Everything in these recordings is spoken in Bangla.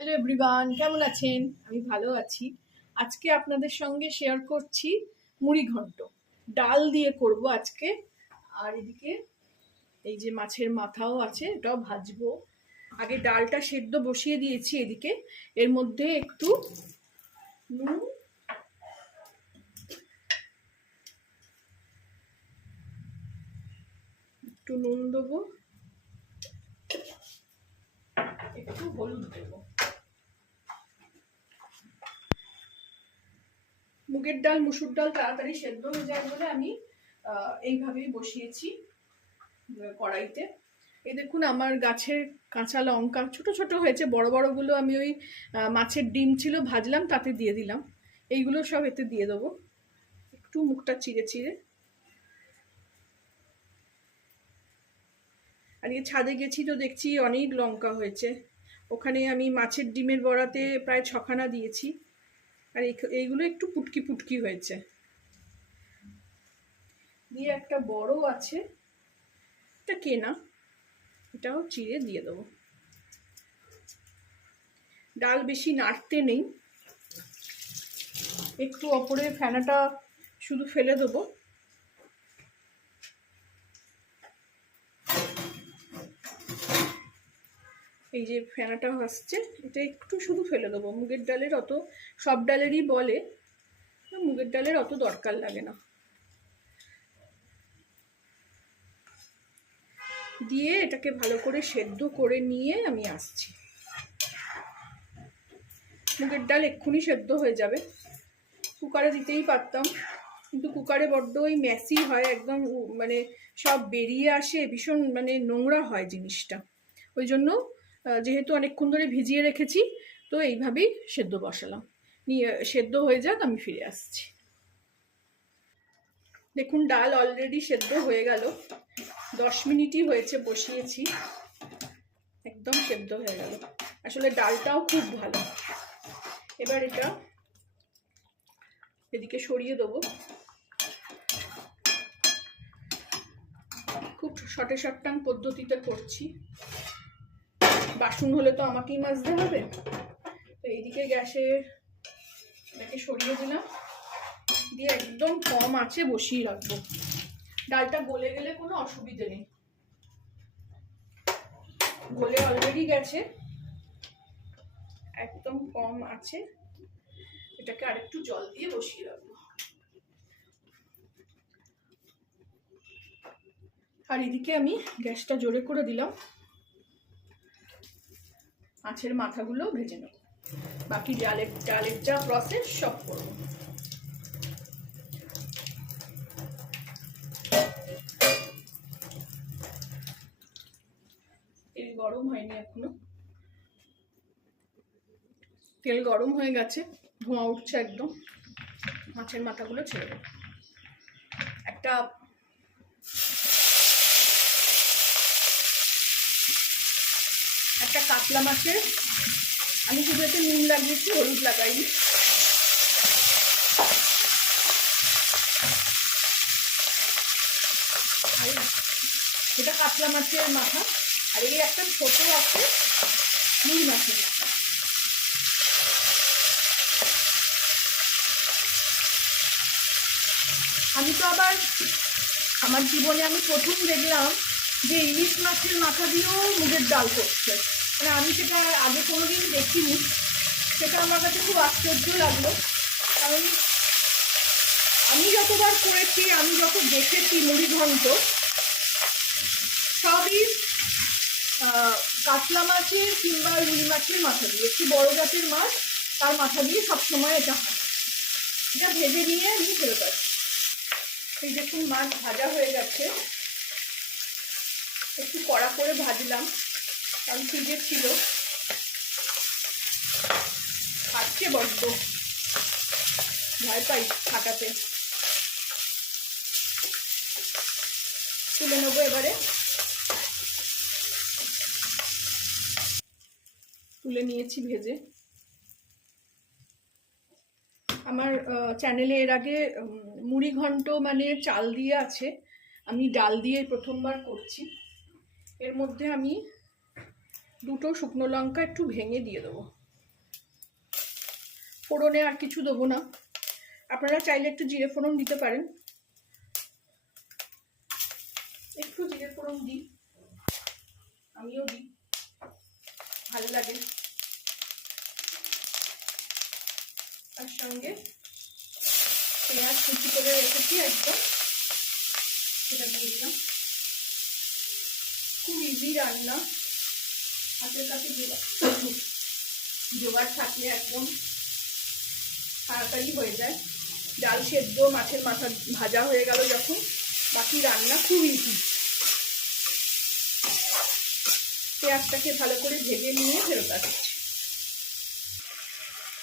হ্যালো এভরিওয়ান, কেমন আছেন? আমি ভালো আছি। আজকে আপনাদের সঙ্গে শেয়ার করছি মুড়ি ঘন্ট। ডাল দিয়ে করব আজকে। আর এদিকে এই যে মাছের মাথাও আছে, এটাও ভাজবো। আগে ডালটা সেদ্ধ বসিয়ে দিয়েছি এদিকে। এর মধ্যে একটু নুন, দেবো, একটু হলুদ দেবো। মুগের ডাল মুসুর ডাল তাড়াতাড়ি সেদ্ধ হয়ে যায় বলে আমি এইভাবেই বসিয়েছি কড়াইতে। এই দেখুন আমার গাছের কাঁচা লঙ্কা ছোট ছোট হয়েছে, বড় বড়গুলো আমি ওই মাছের ডিম ছিল ভাজলাম তাতে দিয়ে দিলাম। এইগুলো সব এতে দিয়ে দেবো, একটু মুখটা চিড়ে চিড়ে। আর এই ছাদে গেছি তো দেখছি অনেক লঙ্কা হয়েছে। ওখানে আমি মাছের ডিমের বড়াতে প্রায় 6খানা দিয়েছি। আর এইগুলো একটু পুটকি পুটকি হয়েছে। দিয়ে একটা বড় আছে, এটা কেনা, এটাও চিড়ে দিয়ে দেবো। ডাল বেশি নাড়তে নেই, একটু ওপরে ফেনাটা শুধু ফেলে দেবো। এই যে ফেনাটা আসছে, এটা একটু শুধু ফেলে দেবো। মুগের ডালের অত, সব ডালেরই বলে, মুগের ডালের অত দরকার লাগে না। দিয়ে এটাকে ভালো করে সেদ্ধ করে নিয়ে আমি আসছি। মুগের ডাল এক্ষুনি সেদ্ধ হয়ে যাবে। কুকারে দিতেই পারতাম, কিন্তু কুকারে বড্ড ওই মেসি হয়, একদম মানে সব বেরিয়ে আসে, ভীষণ মানে নোংরা হয় জিনিসটা। ওই জন্য যেহেতু অনেকক্ষণ ধরে ভিজিয়ে রেখেছি, তো এইভাবেই সেদ্ধ বসালাম। নিয়ে সেদ্ধ হয়ে যাক, আমি ফিরে আসছি। দেখুন ডাল অলরেডি সেদ্ধ হয়ে গেল, 10 মিনিটই হয়েছে বসিয়েছি, একদম সেদ্ধ হয়ে গেল। আসলে ডালটাও খুব ভালো। এবার এটা এদিকে সরিয়ে দেবো। খুব শর্টে শর্টাং পদ্ধতিতে করছি, বাসন হলে তো আমাকেই মাজতে হবে। তো এইদিকে গ্যাসে এটাকে সরিয়ে দিলাম, দিয়ে একদম কম আঁচে বসিয়ে রাখবো। ডালটা গলে গেলে কোনো অসুবিধে নেই, গলে অলরেডি গেছে। একদম কম আছে, এটাকে আরেকটু জল দিয়ে বসিয়ে রাখবো। আর এদিকে আমি গ্যাসটা জোরে করে দিলাম, মাছের মাথাগুলো ভেজে নেব। বাকি ডালের যা প্রসেস সব করবো। তেল গরম হয়নি এখনো, তেল গরম হয়ে গেছে, ধোঁয়া উঠছে একদম। মাছের মাথাগুলো ছেড়ে দেবো। একটা কাতলা মাছের আমি শুধু এতে নুন লাগিয়েছি, হলুদ লাগাইনি। এটা কাতলা মাছের মাথা। আর এই একটা ছোট আছে রুই মাছের মাথা। আমি তো আবার আমার জীবনে আমি প্রথম দেখলাম যে ইলিশ মাছের মাথা দিয়েও মুগের ডাল করছে। মানে আমি সেটা আগে কোনোদিন দেখিনি, সেটা আমার কাছে খুব আশ্চর্য লাগলো। কারণ আমি যতবার করেছি, আমি যত দেখেছি মুড়ি ঘন্ট, সবই কাতলা মাছের কিংবা রুই মাছের মাথা দিয়ে, একটু বড় জাতের মাছ তার মাথা দিয়ে সবসময় এটা হয়। এটা ভেজে নিয়ে আমি ফেরত আসি। এই দেখুন মাছ ভাজা হয়ে গেছে, একটু কড়া করে ভাজলাম কারণ ফ্রিজে ছিল। খাচ্ছে বড্ড, ভয় পাই ফাটাতে। তুলে নেবো এবারে, তুলে নিয়েছি ভেজে। আমার চ্যানেলে এর আগে মুড়ি ঘন্ট মানে চাল দিয়ে আছে, আমি ডাল দিয়ে প্রথমবার করছি। এর মধ্যে আমি 2টো শুকনো লঙ্কা একটু ভেঙে দিয়ে দেবো। ফোড়নে আর কিছু দেবো না, আপনারা চাইলে একটু জিরে ফোড়ন দিতে পারেন। একটু জিরে ফোড়ন দিই, আমিও দিই, ভালো লাগে। তার সঙ্গে পেঁয়াজ কুচি করে রেখেছি একদম, সেটা দিয়ে দিলাম। খুব ইজি রান্না, হাতের কাছে জোগাড় থাকলে একদম তাড়াতাড়ি হয়ে যায়। ডাল সেদ্ধ, মাছের মাথা ভাজা হয়ে গেল যখন, বাকি রান্না খুব ইজি। পেঁয়াজটাকে ভালো করে ভেজে নিয়ে ফেরত আসছি।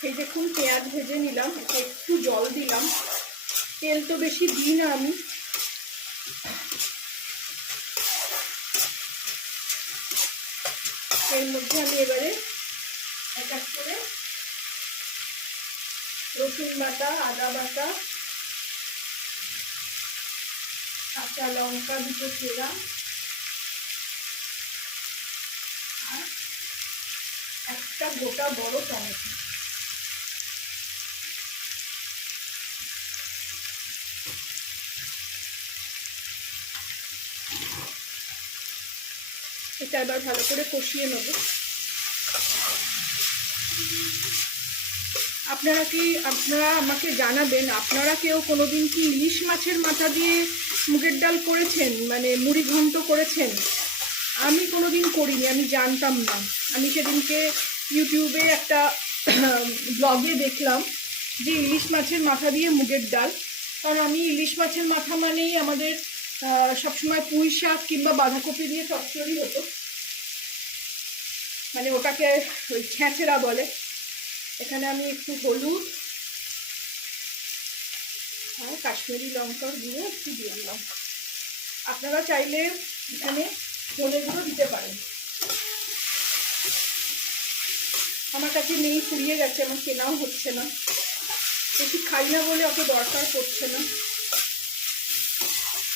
এই দেখুন পেঁয়াজ ভেজে নিলাম, একটু জল দিলাম, তেল তো বেশি দিই না আমি। এর মধ্যে আমি এবারে এক এক করে রসুন বাটা, আদা বাটা, কাঁচা লঙ্কা দুটো চেরা আর একটা গোটা বড় টমেটো, এটা এবার ভালো করে কষিয়ে নেব। আপনারা আমাকে জানাবেন, আপনারা কেউ কোনোদিন কি ইলিশ মাছের মাথা দিয়ে মুগের ডাল করেছেন, মানে মুড়ি ঘন্ট করেছেন? আমি কোনোদিন করিনি, আমি জানতাম না। আমি সেদিনকে ইউটিউবে একটা ব্লগে দেখলাম যে ইলিশ মাছের মাথা দিয়ে মুগের ডাল। কারণ আমি ইলিশ মাছের মাথা মানেই আমাদের সবসময় পুঁই শাক কিংবা বাঁধাকপি দিয়ে চচ্চড়ি হতো, মানে ওটাকে ওই ছেঁচড়া বলে। এখানে আমি একটু হলুদ আর কাশ্মীরি লঙ্কার গুঁড়ো একটু দিয়ে দিলাম। আপনারা চাইলে এখানে ধনে গুঁড়ো দিতে পারেন। আমার কাছে নেই, ফুরিয়ে গেছে, আমার কেনাও হচ্ছে না, বেশি খাই না বলে অত দরকার পড়ছে না।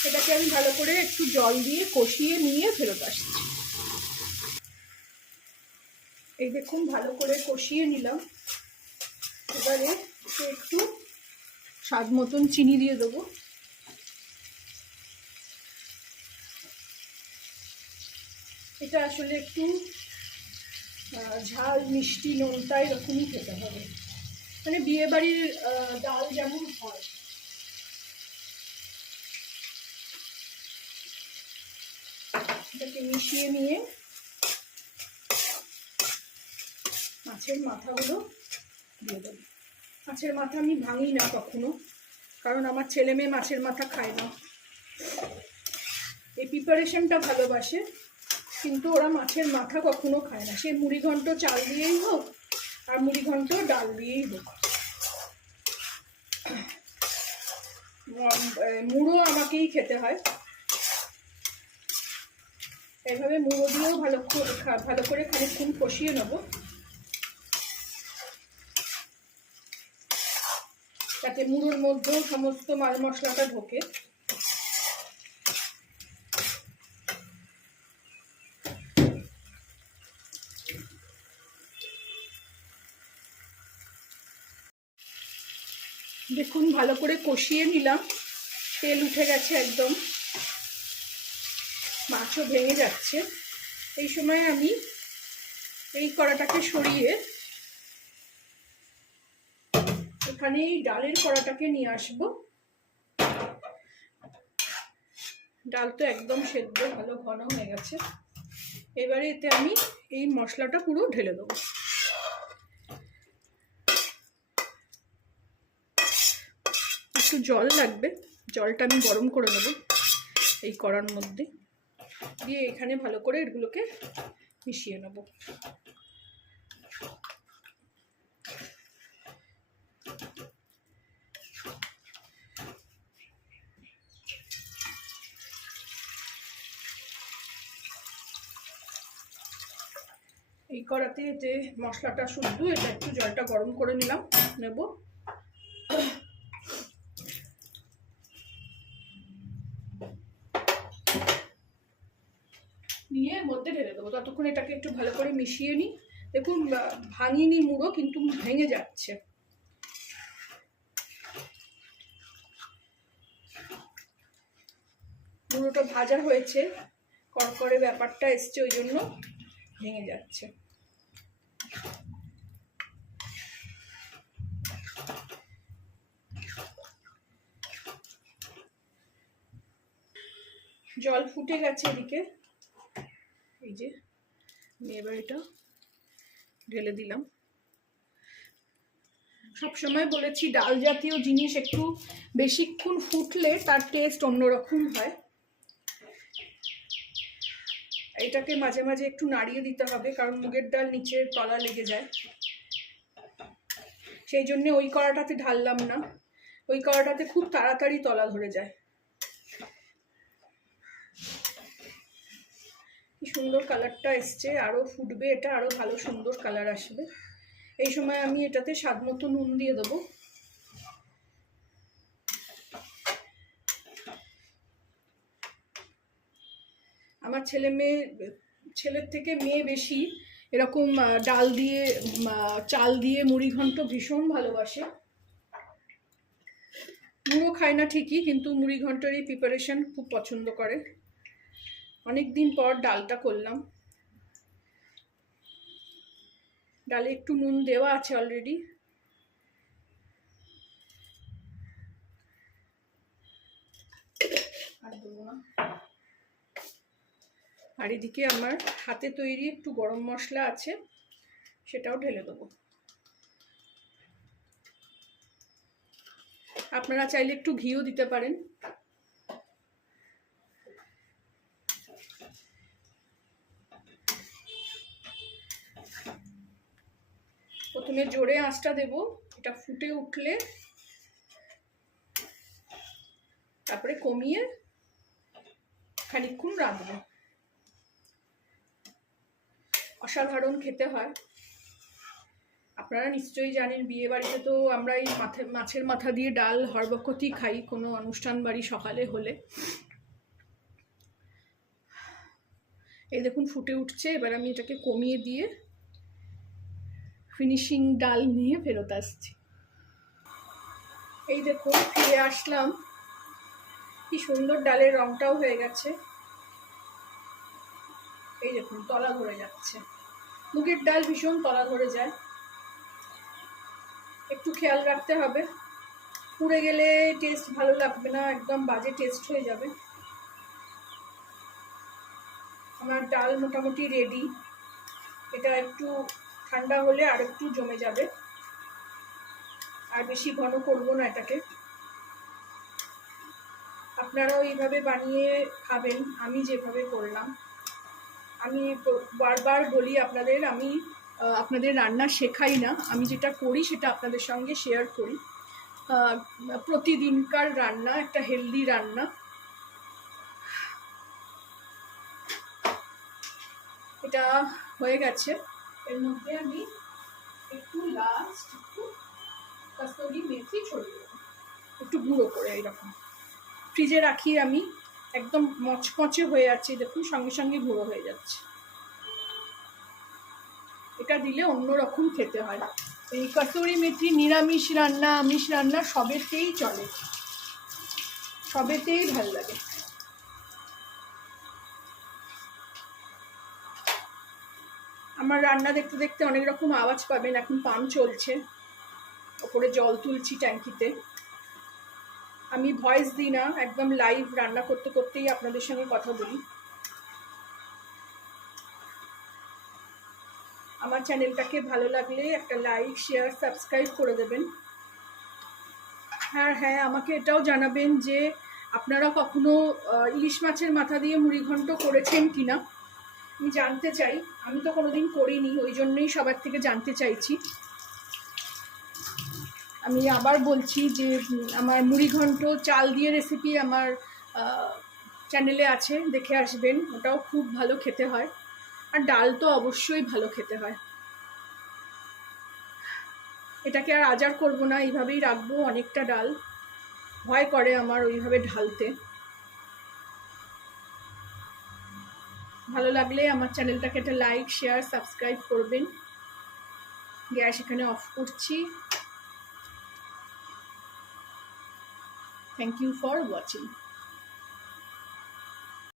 এটাকে আমি ভালো করে একটু জল দিয়ে কষিয়ে নিয়ে ফেরত আসছি। এই দেখুন ভালো করে কষিয়ে নিলাম। এবারে একটু স্বাদ মতন চিনি দিয়ে দেবো। এটা আসলে একটু ঝাল মিষ্টি নোনতা এরকমই খেতে হবে, মানে বিয়ে বাড়ির ডাল যেমন হয়। এটাকে মিশিয়ে নিয়ে মাছের মাথাগুলো দিয়ে দেবো। মাছের মাথা আমি ভাঙি না কখনো, কারণ আমার ছেলে মেয়ে মাছের মাথা খায় না। এই প্রিপারেশনটা ভালোবাসে, কিন্তু ওরা মাছের মাথা কখনো খায় না। সে মুড়ি ঘন্ট চাল দিয়েই হোক আর মুড়ি ঘন্ট ডাল দিয়েই হোক। মুড়ো আমাকেই খেতে হয়। এইভাবে মুড়ো দিয়েও ভালো করে খানিকক্ষণ কষিয়ে নেব, যাতে মুড়োর মধ্যেও সমস্ত মাল মশলাটা ঢোকে। দেখুন ভালো করে কষিয়ে নিলাম, তেল উঠে গেছে একদম, মাছও ভেঙে যাচ্ছে। এই সময় আমি এই কড়াটাকে সরিয়ে এখানে এই ডালের কড়াটাকে নিয়ে আসবো। ডাল তো একদম সেদ্ধ, ভালো ঘন হয়ে গেছে। এবারে এতে আমি এই মশলাটা পুরো ঢেলে দেবো। একটু জল লাগবে, জলটা আমি গরম করে নেব এই কড়ার মধ্যে দিয়ে। এখানে ভালো করে এগুলোকে মিশিয়ে নেব। এই কড়াতে যে মশলাটা শুদ্ধ, এটা একটু জলটা গরম করে নেব। নিয়ে মধ্যে ঢেলে দেবো। ততক্ষণ এটাকে একটু ভালো করে মিশিয়ে নিই। দেখুন ভাঙিনি মুড়ো, কিন্তু ভেঙে যাচ্ছে। মুড়োটা ভাজা হয়েছে, কড়কড়ে ব্যাপারটা এসছে, ওই জন্য ভেঙে যাচ্ছে। জল ফুটে গেছে এদিকে, এই যে আমি এবার এটা ঢেলে দিলাম। সবসময় বলেছি ডাল জাতীয় জিনিস একটু বেশিক্ষণ ফুটলে তার টেস্ট অন্যরকম হয়। এটাকে মাঝে মাঝে একটু নাড়িয়ে দিতে হবে, কারণ মুগের ডাল নিচের তলা লেগে যায়। সেই জন্য ওই কড়াটাতে ঢাললাম না, ওই কড়াটাতে খুব তাড়াতাড়ি তলা ধরে যায়। কি সুন্দর কালারটা এসছে, আরো ফুটবে এটা, আরো ভালো সুন্দর কালার আসবে। এই সময় আমি এটাতে স্বাদ মতো নুন দিয়ে দেবো। আমার ছেলের থেকে মেয়ে বেশি এরকম ডাল দিয়ে চাল দিয়ে মুড়ি ঘন্ট ভীষণ ভালোবাসে। মুড়ো খায় না ঠিকই, কিন্তু মুড়ি ঘন্টের এই প্রিপারেশন খুব পছন্দ করে। অনেক দিন পর ডালটা করলাম। ডালে একটু নুন দেওয়া আছে অলরেডি। আর দেবো না। আর এদিকে আমার হাতে তৈরি একটু গরম মশলা আছে, সেটাও ঢেলে দেবো। আপনারা চাইলে একটু ঘিও দিতে পারেন। প্রথমে জোরে আঁচটা দেব, এটা ফুটে উঠলে তারপরে কমিয়ে খানিকক্ষণ রাখবো। অসাধারণ খেতে হয়। আপনারা নিশ্চয়ই জানেন, বিয়ে বাড়িতে তো আমরা এই মাছের মাথা দিয়ে ডাল হরবক্ষতি খাই কোনো অনুষ্ঠান বাড়ি সকালে হলে। এই দেখুন ফুটে উঠছে, এবার আমি এটাকে কমিয়ে দিয়ে ফিনিশিং ডাল নিয়ে ফেরত আসছি। এই দেখুন ফিরে আসলাম, কি সুন্দর ডালের রংটাও হয়ে গেছে। এই দেখুন তলা ধরে যাচ্ছে। মুগের ডাল ভীষণ তলা ধরে যায়, একটু খেয়াল রাখতে হবে। পুড়ে গেলে টেস্ট ভালো লাগবে না, একদম বাজে টেস্ট হয়ে যাবে। আমার ডাল মোটামুটি রেডি। এটা একটু ঠান্ডা হলে আর একটু জমে যাবে, আর বেশি ঘন করবো না এটাকে। আপনারাও এইভাবে বানিয়ে খাবেন, আমি যেভাবে করলাম। আমি বারবার বলি আপনাদের, আমি আপনাদের রান্না শেখাই না, আমি যেটা করি সেটা আপনাদের সঙ্গে শেয়ার করি। প্রতিদিনকার রান্না, একটা হেলদি রান্না। এটা হয়ে গেছে। এর মধ্যে আমি একটু কসুরি মেথি ছড়িয়ে দেবো, একটু গুঁড়ো করে। এইরকম ফ্রিজে রাখি আমি, একদম মচমচে হয়ে যাচ্ছে, দেখুন সঙ্গে সঙ্গে গুঁড়ো হয়ে যাচ্ছে। এটা দিলে অন্যরকম খেতে হয়। এই কসুরি মেথি নিরামিষ রান্না, আমিষ রান্না সবেতেই চলে, সবেতেই ভালো লাগে। আমার রান্না দেখতে দেখতে অনেক রকম আওয়াজ পাবেন। এখন পাম্প চলছে, ওপরে জল তুলছি ট্যাঙ্কিতে। আমি ভয়েস দিই না, একদম লাইভ রান্না করতে করতেই আপনাদের সঙ্গে কথা বলি। আমার চ্যানেলটাকে ভালো লাগলে একটা লাইক, শেয়ার, সাবস্ক্রাইব করে দেবেন। হ্যাঁ, আমাকে এটাও জানাবেন যে আপনারা কখনো ইলিশ মাছের মাথা দিয়ে মুড়ি ঘন্ট করেছেন কিনা, আমি জানতে চাই। আমি তো কোনোদিন করিনি, ওই জন্যই সবার থেকে জানতে চাইছি। আমি আবার বলছি যে আমার মুড়ি ঘন্ট চাল দিয়ে রেসিপি আমার চ্যানেলে আছে, দেখে আসবেন। ওটাও খুব ভালো খেতে হয়, আর ডাল তো অবশ্যই ভালো খেতে হয়। এটাকে আর আজার করব না, এইভাবেই রাখবো। অনেকটা ডাল, ভয় করে আমার ওইভাবে ঢালতে। ভালো লাগলে আমার চ্যানেলটাকে একটা লাইক, শেয়ার, সাবস্ক্রাইব করবেন। গ্যাস এখানে অফ করছি। Thank you for watching.